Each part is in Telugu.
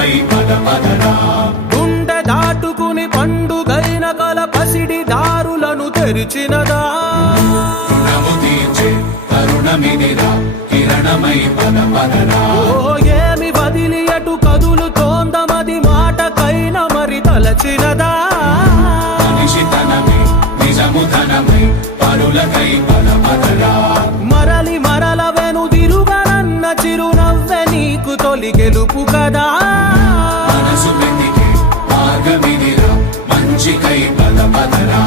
పరులపై పద పదరా. గుండె దాటుకుని పండుగైన కల పసిడి దారులను తెరిచినదా. రుణము తీర్చే తరుణమిదిరా, కిరణమై పద పదరా. ఓ ఏమి వదిలి అటు కదులుతోందమది మాటకైన మరి తలచినదా. మనిషితనమే నిజము ధనమై పరులకై పద పదరా. మరలి మరల వెనుదిరుగనన్న చిరునవ్వె నీకు తొలి గెలుపు కదా. మనసు వెతికే మార్గమిదిరా, మంచికై పద పదరా.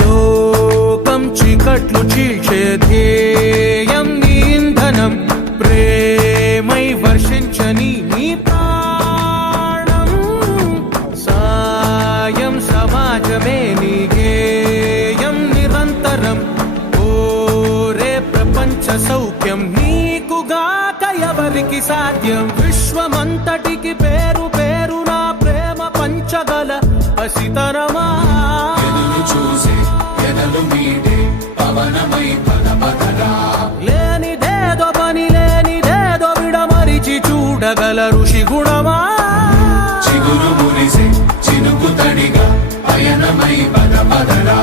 లోకం చీకట్లు చీల్చే ధ్యేయం నీ ఇంధనం, ప్రేమై వర్షించని నీ ప్రాణం. సాయం సమాజమే నీ గేయం నిరంతరం. ఓరే ప్రపంచ సౌఖ్యం నీకుగాక ఎవరికి సాధ్యం. విశ్వమంతటికి పేరు పేరు నా ప్రేమ పంచగల పసితరమా. ఎదురు చూసే ఎదలు మీటే పవనమై పద పదరా. లేనిదేదో పని లేనిదేదో విడమరిచి చూడగల ఋషి గుణమా. చిగురు మురిసే చినుకు తడిగా పయనమై పద పదరా.